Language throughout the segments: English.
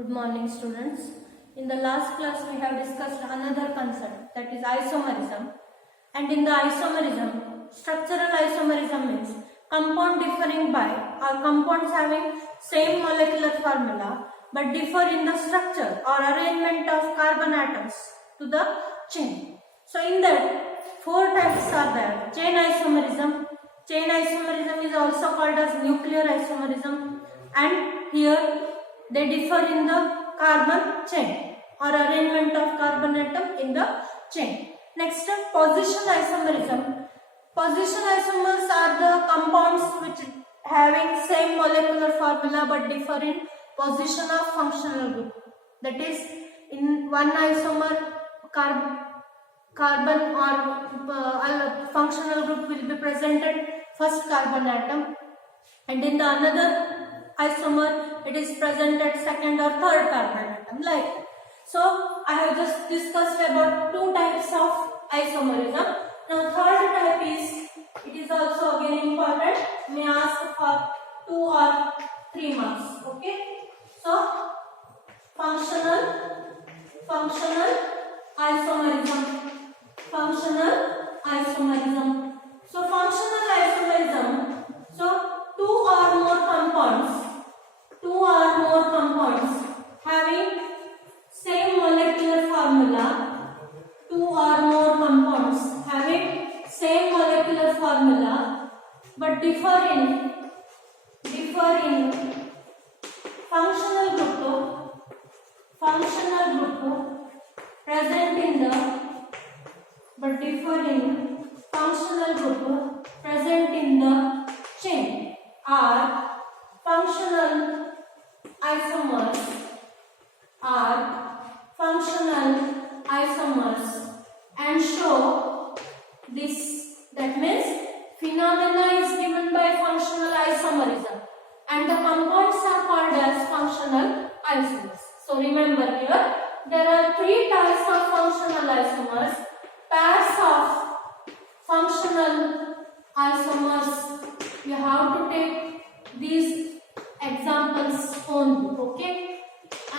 Good morning, students. In the last class, we have discussed another concept, that is isomerism. And in the isomerism, structural isomerism means compound differing by or compounds having same molecular formula but differ in the structure or arrangement of carbon atoms to the chain. So in that, four types are there. Chain isomerism. Chain isomerism is also called as nuclear isomerism, and here they differ in the carbon chain or arrangement of carbon atom in the chain. Next, position isomerism. Position isomers are the compounds which having same molecular formula but differ in position of functional group. That is, in one isomer, carbon or functional group will be presented first carbon atom, and in the another isomer it is presented second or third carbon atom, like that. So I have just discussed about two types of isomerism. Now third type is, it is also very important, may ask for 2 or 3 marks. Okay, so functional isomerism. So functional isomerism, so two or more compounds having same molecular formula, but differ in functional group present in the chain are functional isomers and show this. That means phenomena is given by functional isomerism and the compounds are called as functional isomers. So remember, here there are 3 types of functional isomers. Pairs of functional isomers, you have to take these examples only, okay?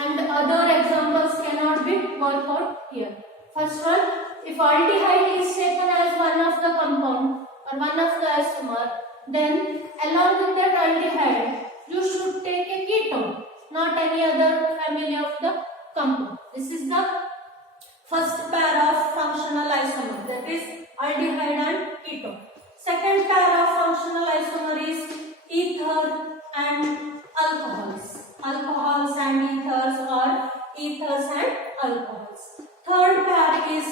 And other examples cannot be worked out here. First one, if aldehyde is taken as one of the compound or one of the isomer, then along with that aldehyde, you should take a ketone, not any other family of the compound. This is the first pair of functional isomers, that is aldehyde and ketone. Second pair of functional isomer is ether and alcohols. Alcohols and ethers, or ethers and alcohols. Third pair is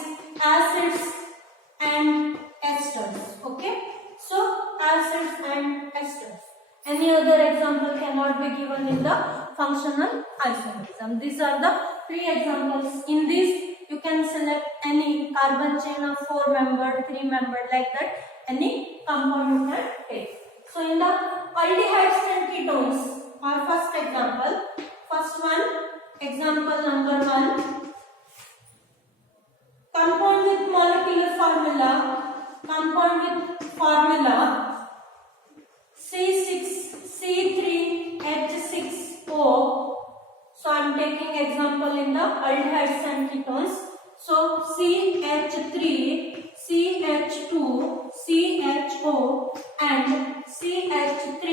acids and esters. Okay, so acids and esters. Any other example cannot be given in the functional isomerism. These are the 3 examples. In this, you can select any carbon chain of 4-membered, 3-membered, like that. Any compound you can take. So in the aldehydes and ketones, our first example. First one, example number 1. Compound with molecular formula C6C3H6O. So I am taking example in the aldehydes and ketones. So CH3, CH2, CHO and CH3,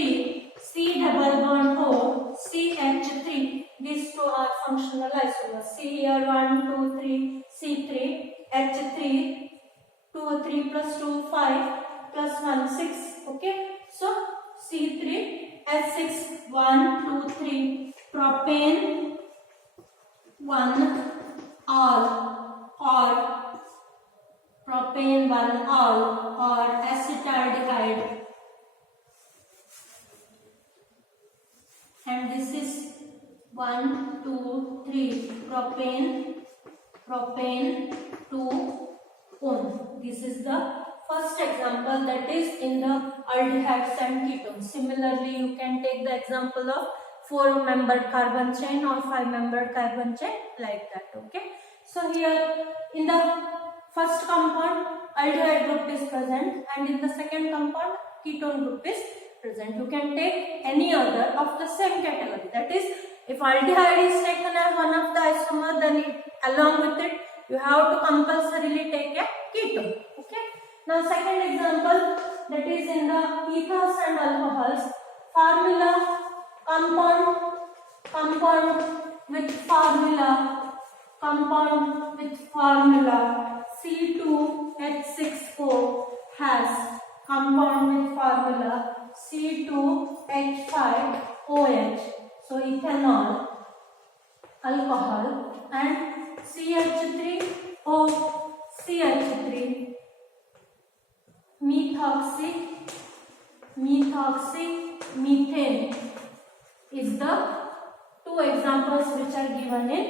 C double bond O, CH3. These 2 are functional isomers. See here 1, 2, 3, C3, H3, 2, 3 plus 2, 5 plus 1, 6. Okay. So C3, H6, 1, 2, 3, propane, 1, all, or propane 1 all, or acetaldehyde, and this is 1, 2, 3 propane 2 one. This is the first example, that is in the aldehydes and ketones. Similarly, you can take the example of 4-membered carbon chain or 5-membered carbon chain, like that. Okay. So here in the first compound, aldehyde group is present, and in the second compound, ketone group is present. You can take any other of the same category, that is If aldehyde is taken as one of the isomer, then along with it you have to compulsorily take a ketone. Okay. Now second example, that is in the ethers and alcohols. Formula compound with formula C2H6O has compound with formula C2H5OH. So ethanol, alcohol, and CH3O, CH3, methoxymethane is the two examples which are given in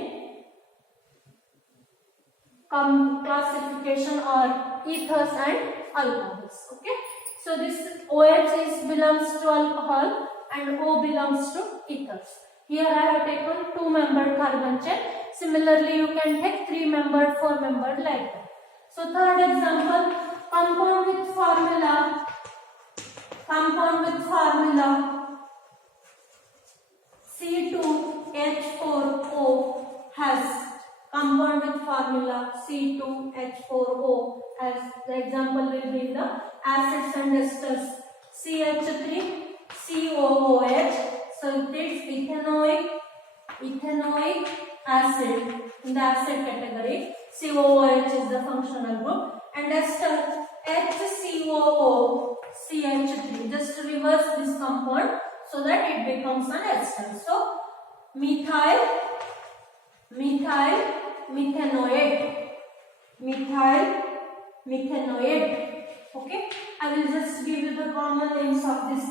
classification or ethers and alcohols. Okay, so this OH belongs to alcohol and O belongs to ethers. Here I have taken 2-membered carbon chain. Similarly, you can take 3-membered, 4-membered like that. So third example, compound with formula C2H4O has compound with formula C2H4O, as the example will be the acids and esters CH3COOH. So it is ethanoic acid in the acid category. COOH is the functional group, and ester HCOO CH3. Just reverse this compound so that it becomes an ester. So methanoate. Okay, I will just give you the common names of this.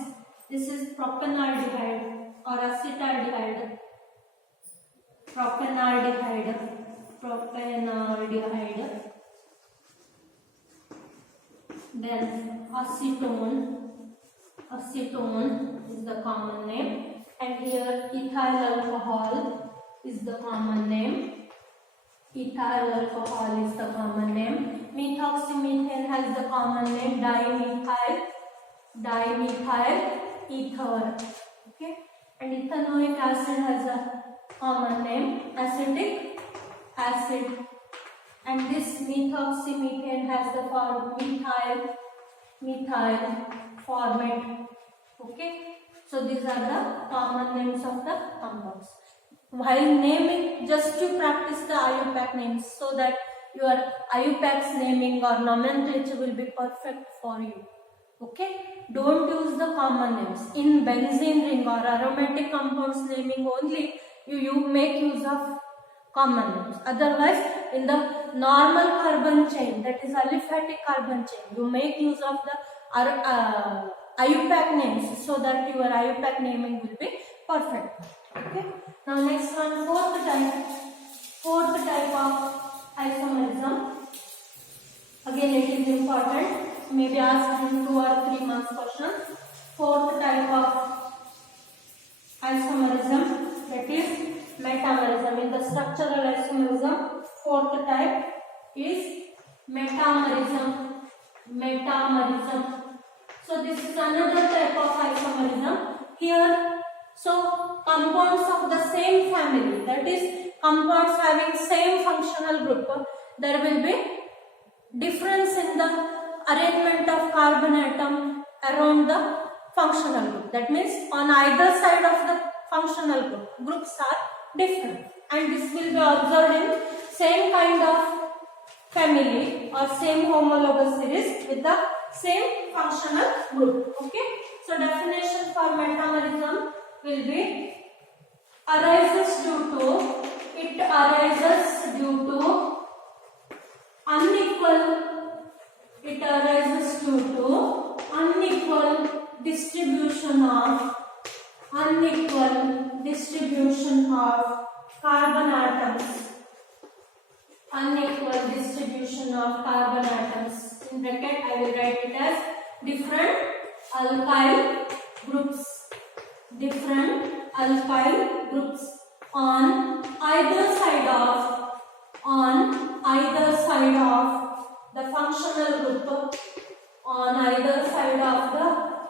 This is propanaldehyde or acetaldehyde. Propanaldehyde. Then acetone is the common name, and here ethyl alcohol is the common name. Methoxymethane has the common name dimethyl ether. Okay, and ethanoic acid has a common name acetic acid, and this methoxymethane has the form methyl formate. Okay, so these are the common names of the compounds. While naming, just to practice the IUPAC names so that your IUPAC's naming or nomenclature will be perfect for you. Okay, don't use the common names. In benzene ring or aromatic compounds naming only, you make use of common names. Otherwise, in the normal carbon chain, that is aliphatic carbon chain, you make use of the IUPAC names so that your IUPAC naming will be perfect. Okay. Now next one, fourth type of isomerism. Again, it is important. Maybe asked in 2 or 3 marks question. Fourth type of isomerism, that is metamerism. In the structural isomerism, fourth type is metamerism. So this is another type of isomerism. Here, so compounds of the same family, that is compounds having same functional group, there will be difference in the arrangement of carbon atom around the functional group. That means on either side of the functional group, groups are different, and this will be observed in same kind of family or same homologous series with the same functional group. Okay, so definition for metamerism will be arises due to unequal distribution of carbon atoms. In bracket I will write it as different alkyl groups on either side of the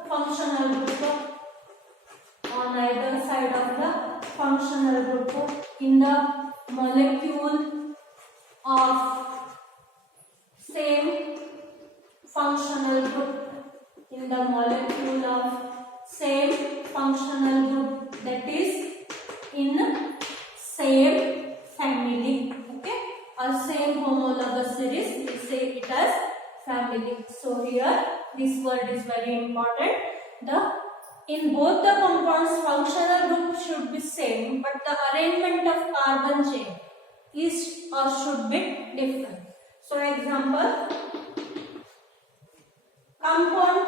functional group, functional group in the molecule of same functional group, in the molecule of same functional group, that is in same family, okay, or same homologous series, we say it as family. So here this word is very important. In both the compounds functional group should be same, but the arrangement of carbon chain is or should be different. So example, compound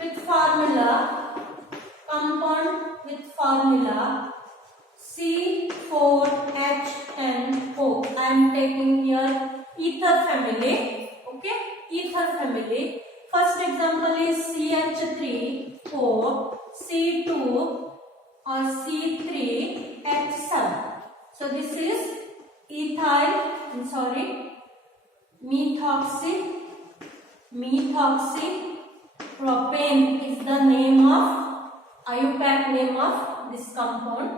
with formula C4H10O. I am taking here ether family, okay, ether family. First example is CH3O, C2 or C3H7. So this is methoxypropane is the name of IUPAC name of this compound,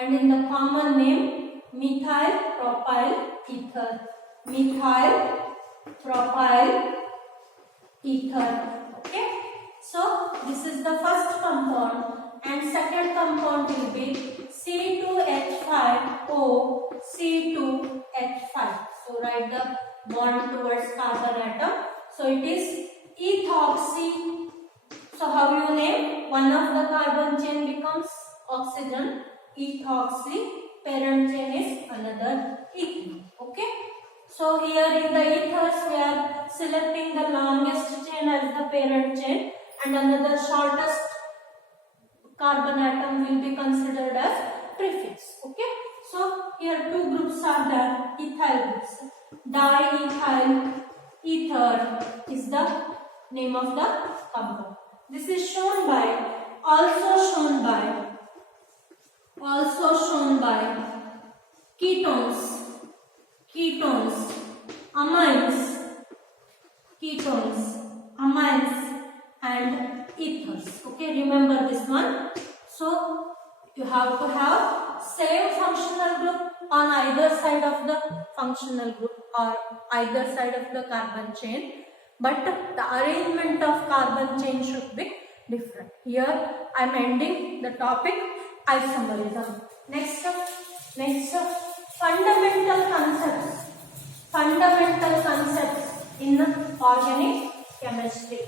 and in the common name methyl propyl ether. Okay, so this is the first compound, and second compound will be C2H5O, C2H5. So write the bond towards carbon atom. So it is ethoxy. So how you name? One of the carbon chain becomes oxygen, ethoxy. Parent chain is another ethene. Okay. So here in the ethers we are selecting the longest chain as the parent chain, and another shortest carbon atom will be considered as prefix. Okay. So here two groups are there, ethyl groups. Diethyl ether is the name of the compound. This is also shown by ketones, amines and ethers. Okay, remember this one. So you have to have same functional group on either side of the functional group or either side of the carbon chain, but the arrangement of carbon chain should be different. Here I am ending the topic isomerism. Next fundamental concepts in organic chemistry.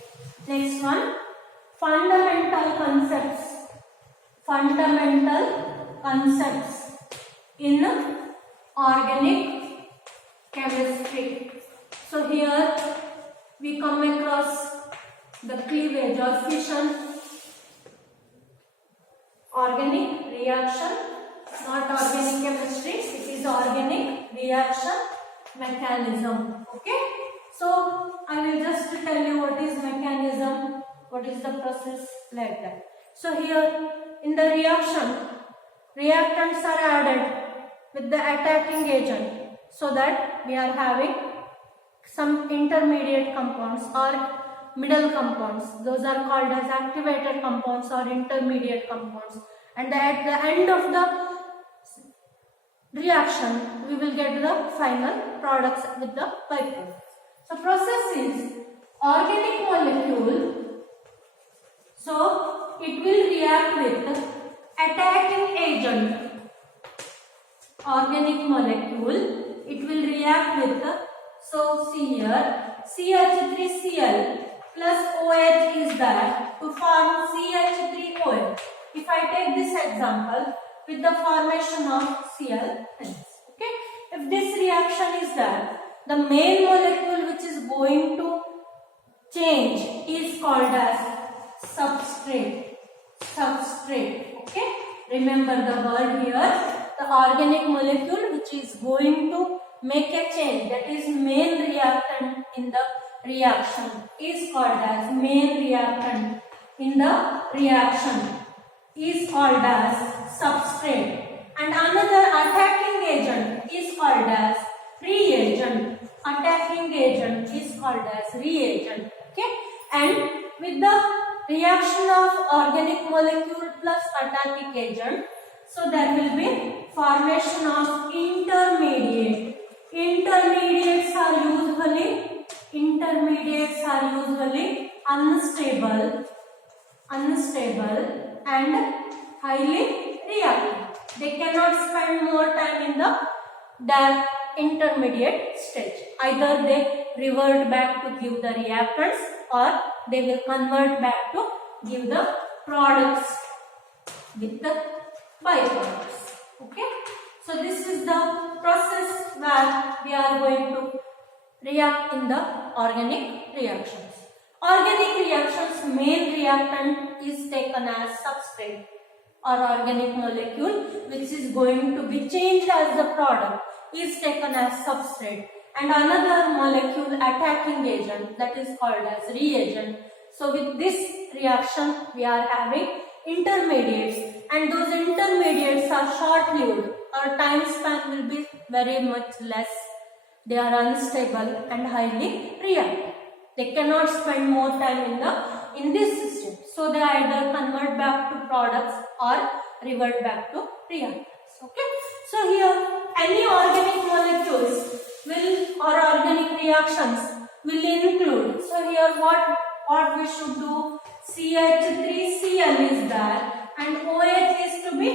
Next one, fundamental concepts in organic chemistry. So here we come across the cleavage or fission, organic reaction, not organic chemistry, it is organic reaction mechanism. Okay, so I will just tell you what is mechanism, what is the process, like that. So here in the reaction, reactants are added with the attacking agent, so that we are having some intermediate compounds or middle compounds. Those are called as activated compounds or intermediate compounds, and at the end of the reaction we will get the final products with the byproducts. So process is organic molecule, so it will react with attacking agent. Organic molecule, it will react with, so see here, CH3Cl plus OH is there to form CH3OH. If I take this example with the formation of Cl, okay, if this reaction is there, the main molecule which is going to change is called as substrate. Okay, remember the word here. The organic molecule which is going to make a change, that is main reactant in the reaction, is called as main reactant in the reaction, is called as substrate, and another attacking agent is called as reagent. Attacking agent is called as reagent. Okay, and with the reaction of organic molecule plus attacking agent, So there will be formation of intermediate. Intermediates are usually unstable and highly reactive. They cannot spend more time in the intermediate stage. Either they revert back to give the reactants or they will convert back to give the products with the byproducts. Okay. So this is the process where we are going to react in the organic reactions. Organic reactions, main reactant is taken as substrate or organic molecule which is going to be changed as the product is taken as substrate, and another molecule attacking agent that is called as reagent. So with this reaction we are having intermediates, and those intermediates are short-lived or time span will be very much less. They are unstable and highly reactive. They cannot spend more time in this system. So they either convert back to products or revert back to reactants. Okay. So here any organic molecules or organic reactions will include. So here what we should do? CH3Cl is there and OH is to be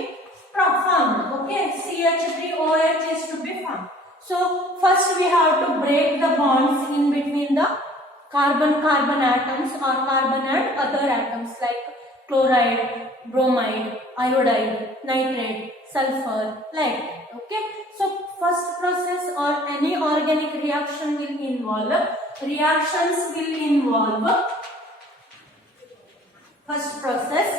formed. Okay. CH3OH is to be formed. So first we have to break the bonds in between the carbon-carbon atoms or carbon and other atoms like chloride, bromide, iodide, nitrate, sulfur, like that. Okay. So first process or any organic reaction will involve first process.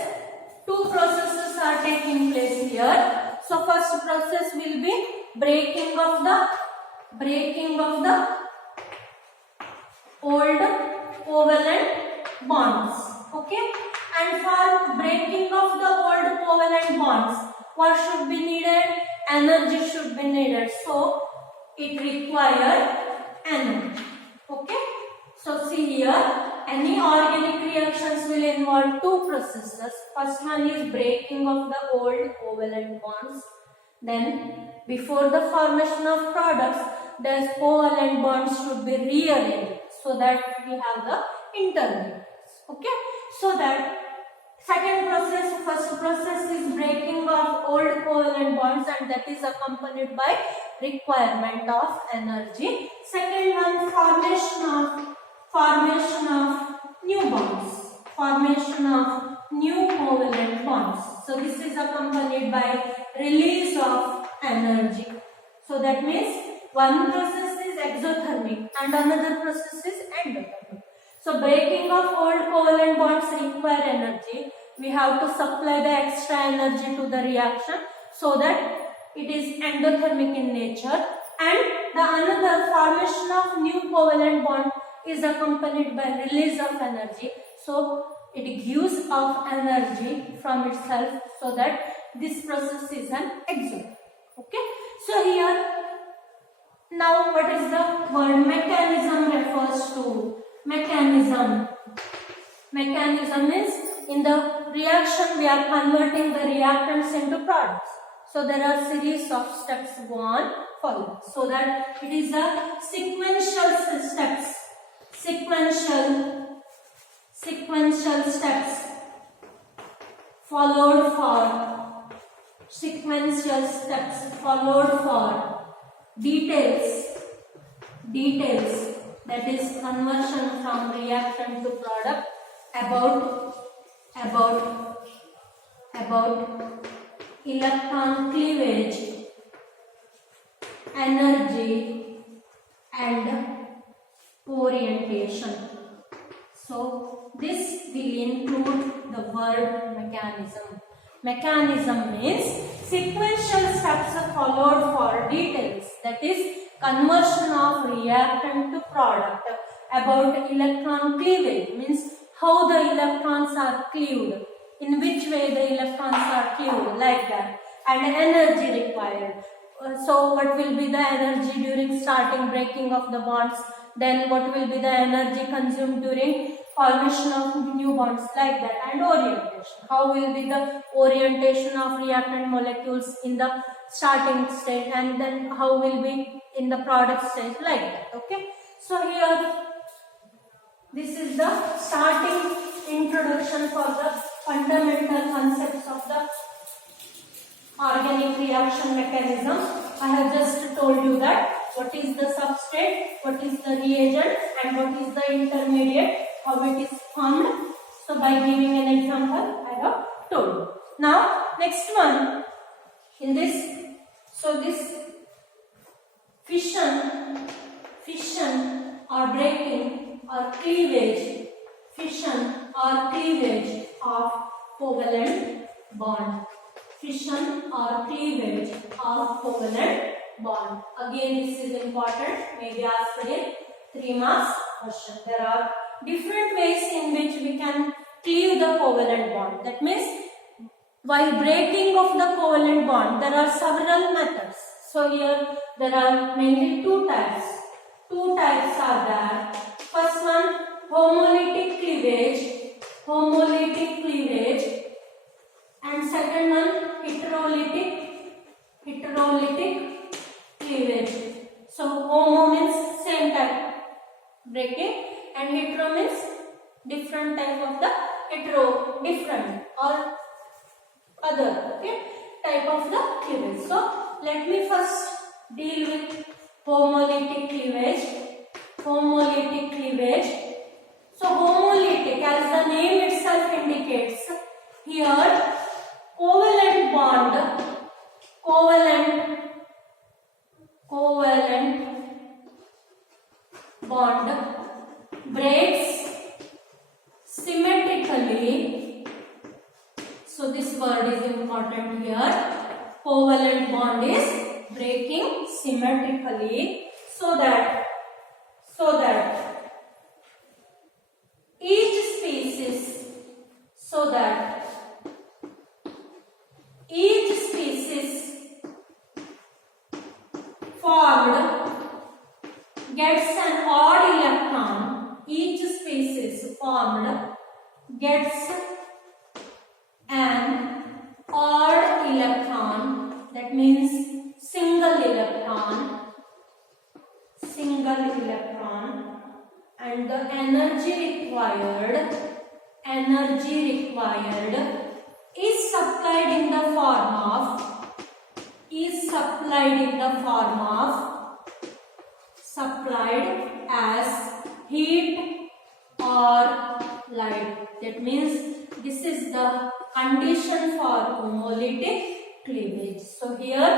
Two processes are taking place here. So first process will be breaking of the old covalent bonds. Okay. And for breaking of the old covalent bonds, what should be needed? Energy should be needed. So it requires energy. Okay. So see here, any organic reactions will involve two processes. First one is breaking of the old covalent bonds. Then before the formation of products, those covalent bonds should be rearranged so that we have the intermediates. Okay. So that first process is breaking of old covalent bonds, and that is accompanied by requirement of energy. Second one, formation of new bonds, formation of new covalent bonds. So this is accompanied by release of energy. So that means one process is exothermic and another process is endothermic. So breaking of old covalent bonds require energy. We have to supply the extra energy to the reaction so that it is endothermic in nature, and the another formation of new covalent bond is accompanied by release of energy. So it gives off energy from itself, so that this process is an exothermic. Okay. So here now what is the word mechanism refers to? Mechanism is in the reaction we are converting the reactants into products. So there are series of steps go on following, so that it is a sequential steps. Sequential steps followed for details, that is conversion from reactant to product, about electron cleavage, energy and orientation. So this will include the word mechanism. Mechanism means sequential steps are followed for details, that is conversion of reactant to product. About electron cleavage means how the electrons are cleaved, in which way the electrons are cleaved, like that, and energy required. So what will be the energy during starting breaking of the bonds, then what will be the energy consumed during formation of new bonds like that, and orientation. How will be the orientation of reactant molecules in the starting stage, and then how will be in the product stage, like that. Okay. So here this is the starting introduction for the fundamental concepts of the organic reaction mechanism. I have just told you that what is the substrate, what is the reagent, and what is the intermediate, how it is formed. So by giving an example, I have told you. Now next one, in this, so this fission or breaking or cleavage, fission or cleavage of covalent bond. Fission or cleavage of covalent bond. Again, this is important, maybe asked in 3 marks question. There are different ways in which we can cleave the covalent bond. That means while breaking of the covalent bond, there are several methods. So here there are mainly 2 types. 2 types are there. First one, homolytic cleavage, and second one, heterolytic cleavage. So homo means same type breaking, and hetero means different type of the hetero, different or other, okay, type of the cleavage. So let me first deal with homolytic cleavage. So homolytic, as the name itself indicates, here covalent bond breaks symmetrically. So this word is important here. Covalent bond is breaking symmetrically so that each species formed gets an odd electron. Each species formed gets an odd electron, that means single electron, and the energy required is supplied in the form of supplied as heat or light. That means this is the condition for homolytic cleavage. So here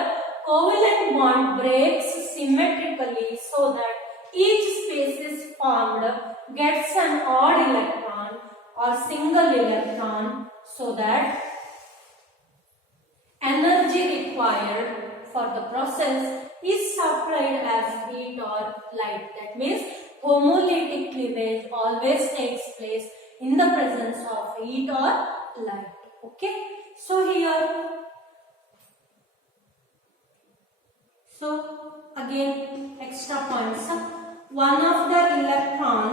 covalent bond breaks symmetrically so that each species formed gets an odd electron or single electron, so that energy required for the process is supplied as heat or light. That means homolytic cleavage always takes place in the presence of heat or light. Okay. So here, so again extra points. One of the electron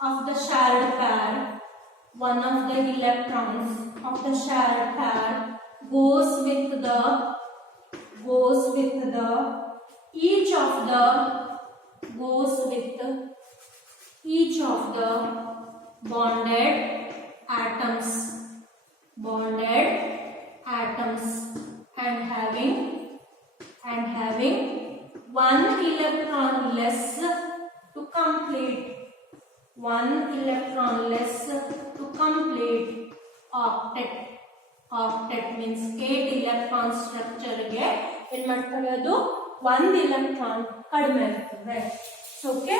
of the shared pair, goes with each of the bonded atoms and having one electron less to complete octet. Octet means 8 electron structure ಗೆ ಏನು ಮಾಡ್ತವೆ, ಅದು 1 electron ಕಡಿಮೆ ಆಗ್ತದೆ. Okay,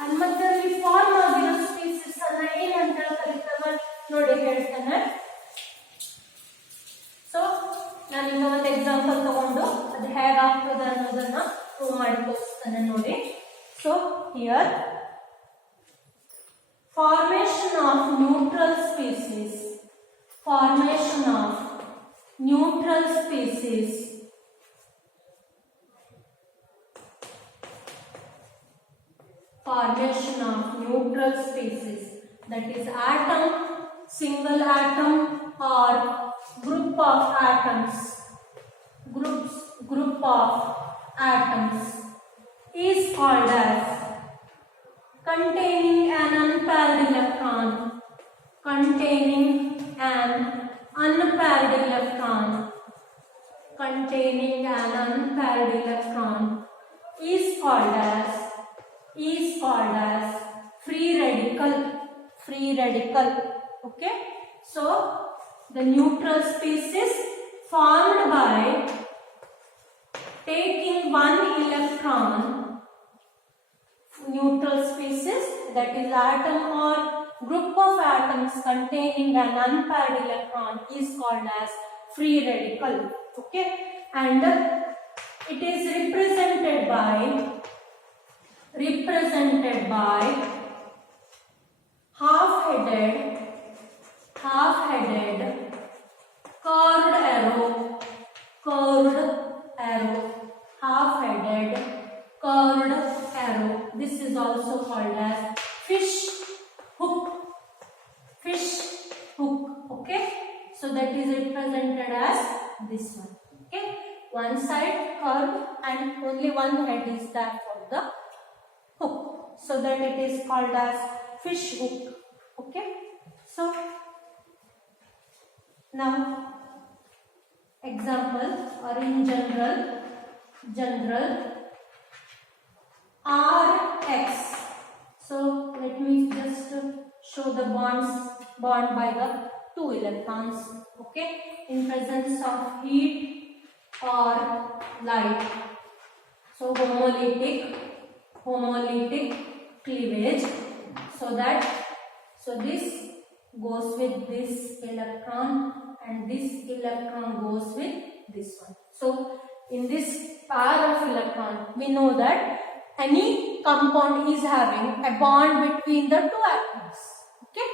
ಅಲ್ಲಿ ಮತ್ತೆ ಅಲ್ಲಿ form ಆಗಿರೋ ಸ್ಪೀಸೀಸ್ ಅನ್ನ ಏನಂತ ಕರೀತಾರೆ ನೋಡಿ, ಹೇಳ್ತಾನೆ. ಸೊ ನಾನೀಗ ಒಂದು ಎಕ್ಸಾಂಪಲ್ ತಗೊಂಡು ಅದು ಹೇಗಾಗ್ತದೆ ಅನ್ನೋದನ್ನ ಪ್ರೂವ್ ಮಾಡಿ ತೋರಿಸ್ತಾನೆ ನೋಡಿ. So here formation of neutral species that is atom, single atom or group of atoms, group of atoms is called as containing an unpaired electron, containing an unpaired electron, containing an unpaired electron is called as free radical. Okay, so the neutral species formed by taking one electron, neutral species, that is atom or group of atoms containing an unpaired electron, is called as free radical. Okay, and it is represented by half-headed curved arrow, half-headed curved arrow. This is also called as fish hook. Okay, so that is represented as this one. Okay, one side curved and only one head is there for the hook, so that it is called as fish hook. Okay, so now example or in general Rx. So let me just show the bond by the two electrons. Okay, in presence of heat or light. So homolytic cleavage. So this goes with this electron and this electron goes with this one. So in this pair of electron, we know that any compound is having a bond between the two atoms. Okay,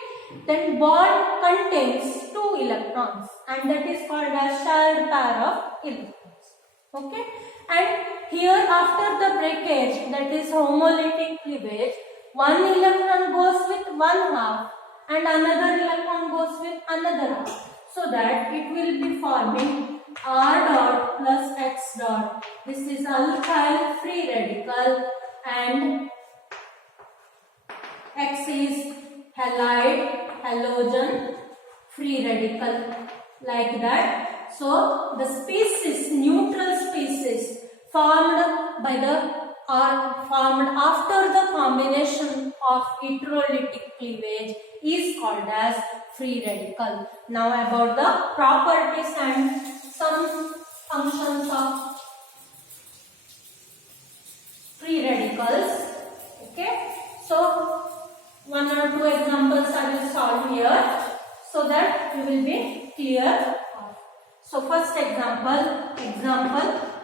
then bond contains two electrons and that is called as shared pair of electrons. Okay, and here after the breakage, that is homolytic cleavage, one electron goes with one half and another electron goes with another half, so that it will be forming R dot plus X dot. This is alkyl free radical and X is halide halogen free radical, like that. So the species, neutral species formed by the or formed after the combination of heterolytic cleavage is called as free radical. Now about the properties and some functions of free radicals. Okay, so one or two examples I will solve here so that you will be clear. So first example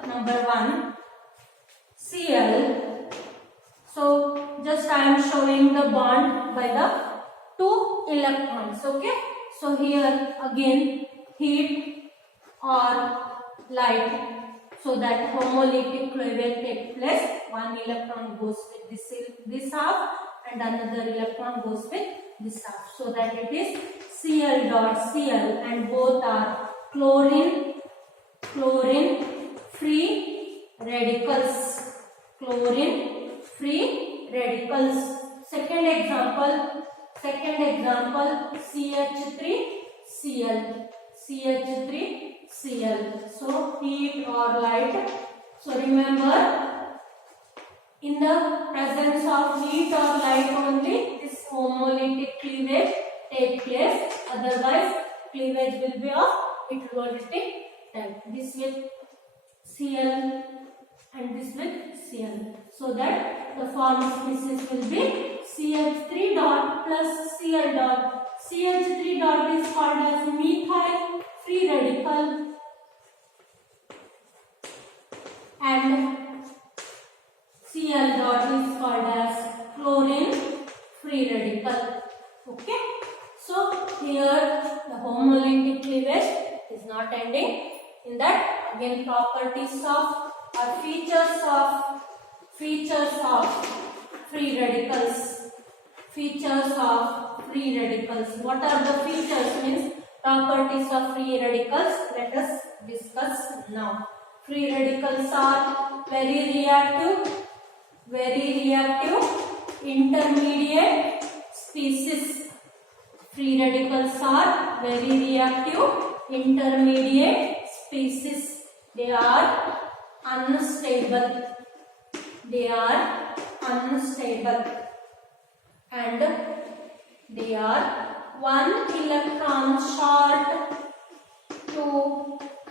number 1, Cl. So just I am showing the bond by the two electrons. Okay, so here again heat or light, so that homolytic cleavage takes place. One electron goes with this half and another electron goes with this half, so that it is Cl dot Cl, and both are chlorine free radicals. Chlorine free radicals. Second example CH3Cl. So heat or light. So remember, in the presence of heat or light only this homolytic cleavage take place. Otherwise cleavage will be of heterolytic type. This with Cl and this with Cl, so that the formed species will be CH3 dot plus Cl dot. CH3 dot is called as methyl free radical and Cl dot is called as chlorine free radical. Okay, so here the homolytic cleavage is not ending. In that, again properties of or features of free radicals. features of free radicals. What are the features means properties of free radicals? Let us discuss now. Free radicals are very reactive, intermediate species. Free radicals are very reactive, intermediate species. They are unstable. And they are 1 electron short to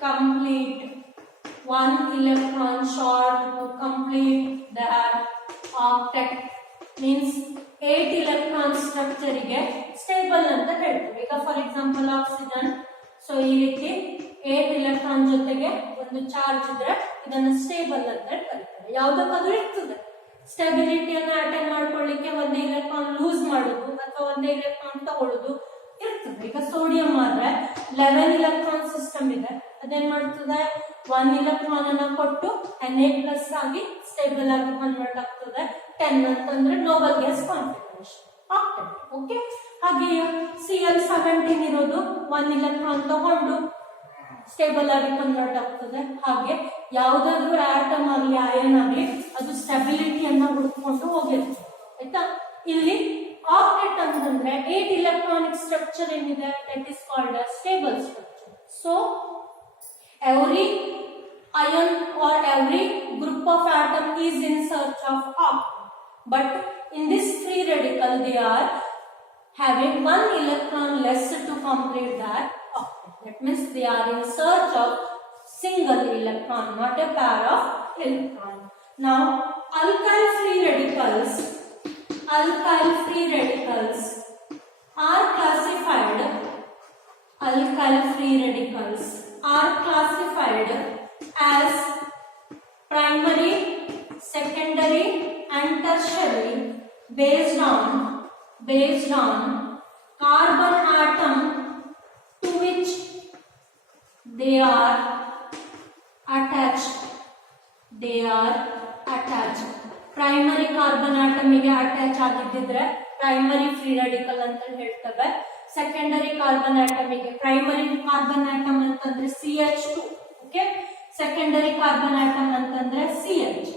complete their octet. Means 8 electron structure ಗೆ stable ಅಂತ ಹೇಳ್ತೀವಿ. ಈಗ for example oxygen, so ಈ ರೀತಿ 8 electron ಜೊತೆಗೆ ಒಂದು charge ಇದ್ರೆ ಇದನ್ನ ಸ್ಟೇಬಲ್ ಅಂತ ಕರೀತಾರೆ. ಯಾವುದಕ್ಕಾದ್ರೂ ಇರ್ತದೆ ಸ್ಟೆಬಿಲಿಟಿಯನ್ನು ಅಟೆಂಡ್ ಮಾಡ್ಕೊಳ್ಳಿಕ್ಕೆ ಒಂದೇ ಎಲೆಕ್ಟ್ರಾನ್ ಲೂಸ್ ಮಾಡುದು ಅಥವಾ ಒಂದೇ ಎಲೆಕ್ಟ್ರಾನ್ ತಗೊಳ್ಳುದು ಇರ್ತದೆ. ಈಗ ಸೋಡಿಯಂ ಆದ್ರೆ 11 ಎಲೆಕ್ಟ್ರಾನ್ ಸಿಸ್ಟಮ್ ಇದೆ, ಅದೇನ್ ಮಾಡ್ತದೆ 1 ಎಲೆಕ್ಟ್ರಾನ್ ಅನ್ನ ಕೊಟ್ಟು Na+ ಆಗಿ ಸ್ಟೇಬಲ್ ಆಗಿ ಕನ್ವರ್ಟ್ ಆಗ್ತದೆ. 10 ಅಂತಂದ್ರೆ ನೋಬಲ್ ಗ್ಯಾಸ್ ಕಾನ್ಫಿಗರೇಷನ್ ಆಗ್ತದೆ. ಓಕೆ, ಹಾಗೆ Cl17 ಇರೋದು 1 ಎಲೆಕ್ಟ್ರಾನ್ ತಗೊಂಡು ಸ್ಟೇಬಲ್ ಆಗಿ ಕನ್ವರ್ಟ್ ಆಗ್ತದೆ. ಹಾಗೆ ಯಾವ್ದಾದ್ರು ಆಟಮ್ ಆಗಲಿ ಅಯನ್ ಆಗಲಿ ಅದು ಸ್ಟೆಬಿಲಿಟಿಯನ್ನ ಹುಡುಕೊಂಡು ಹೋಗಿರ್ತದೆ. ಆಯ್ತಾ, ಇಲ್ಲಿ ಆಕ್ಟೆಟ್ ಅಂತಂದ್ರೆ 8 electronic structure ಏನಿದೆ that is called as stable structure. So every ion or every group of atom is in search of octet, but in this free radical they are having 1 electron less to complete that octet. That means they are in search of single electron, not a pair of electron. Now alkyl free radicals are classified as primary, secondary and tertiary based on carbon atom to which they are attached. Primary carbon ಆಟಮಿಗೆ attach ಆಗಿದ್ದಿದ್ರೆ primary free radical ಅಂತ ಹೇಳ್ತೇವೆ. Secondary carbon ಆಟಮಿಗೆ, primary carbon atom ಅಂತಂದ್ರೆ CH2, okay, secondary carbon atom ಅಂತಂದ್ರೆ CH.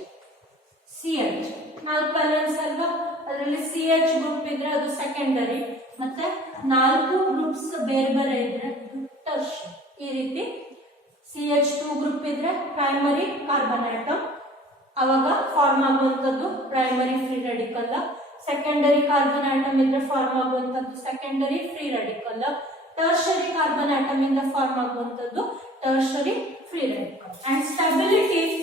4 balance ಅಲ್ವಾ, ಅದರಲ್ಲಿ CH group ಇದ್ರೆ ಅದು ಸೆಕೆಂಡರಿ, ಮತ್ತೆ 4 ಗ್ರೂಪ್ಸ್ ಬೇರೆ ಇದ್ರೆ ಟರ್ಷರಿ. ಈ ರೀತಿ CH2 ಗ್ರೂಪ್ ಇದ್ರೆ ಪ್ರೈಮರಿ ಕಾರ್ಬನ್ ಆಟಮ್, ಅವಾಗ ಫಾರ್ಮ್ ಆಗುವಂತದ್ದು primary free radical. Secondary carbon atom ಇದ್ರೆ ಫಾರ್ಮ್ ಆಗುವಂತದ್ದು secondary free radical. Tertiary carbon atom ಇಂದ ಫಾರ್ಮ್ ಆಗುವಂತದ್ದು tertiary free radical. And stability